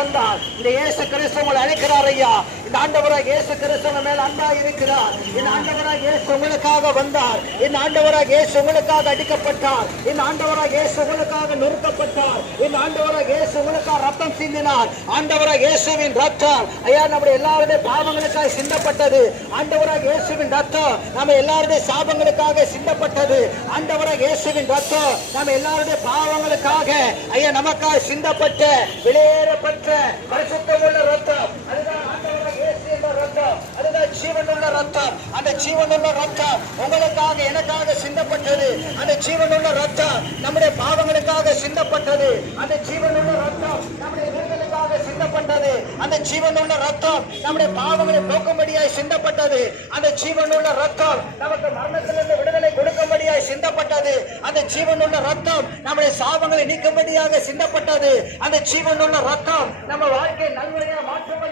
வந்தார் இந்த இயேசு கிறிஸ்து உங்களை அழைக்கிறார் ஐயா. இந்த ஆண்டவராக இயேசு கிறிஸ்து மேல் அன்பா இருக்கிறார். இந்த ஆண்டவராக இயேசு உங்களுக்காக வந்தார். இந்த ஆண்டவராக இயேசு உங்களுக்காக அடிக்கப்பட்டார். இந்த ஆண்டவராக இயேசு உங்களுக்காக நொறுக்கப்பட்டார். இந்த ஆண்டவராக இயேசு உங்களுக்காக ரத்தம் சிந்தினார். ஆண்டவராக இயேசுவின் ரத்தம் ஐயா நம்முடைய எல்லாருடைய பாவங்களுக்காக சிந்தப்பட்டது. ஆண்டவராக இயேசுவின் ரத்தம் நம்ம எல்லாருடைய சாபங்களுக்காக சிந்தப்பட்டது. ஆண்டவராக இயேசுவின் ரத்தம் நம்ம எல்லாருடைய பாவங்களுக்காக ஐயா நமக்காக சிந்தப்பட்ட விளையேறப்பட்ட பரிசுத்தமுள்ள ரத்தம். அதுதான் ரத்தம். அதுதான் ஜீவனுள்ள ரத்தம். அந்த ஜீவனுள்ள ரத்தம் உங்களுக்காக எனக்காக சிந்தப்பட்டது. அந்த ஜீவனுள்ள ரத்தம் நம்முடைய பாவங்களுக்காக சிந்தப்பட்டது. அந்த ஜீவனுள்ள ரத்தம் நம்முடைய சிந்தப்பட்டது. அந்த ஜீவனுள்ள ரத்தம் நம்முடைய பாவங்களை போக்கும்படியாய் சிந்தப்பட்டது. அந்த ஜீவனுள்ள ரத்தம் நமக்கு மரணத்தில் சிந்தப்பட்டது அந்த ஜீவனுள்ள ரத்தம் நம்முடைய சாபங்களை நீக்கும்படியாக சிந்தப்பட்டது. அந்த ஜீவனுள்ள ரத்தம் நம்ம வாழ்க்கை நல்வழியாக மாற்றப்பட்டது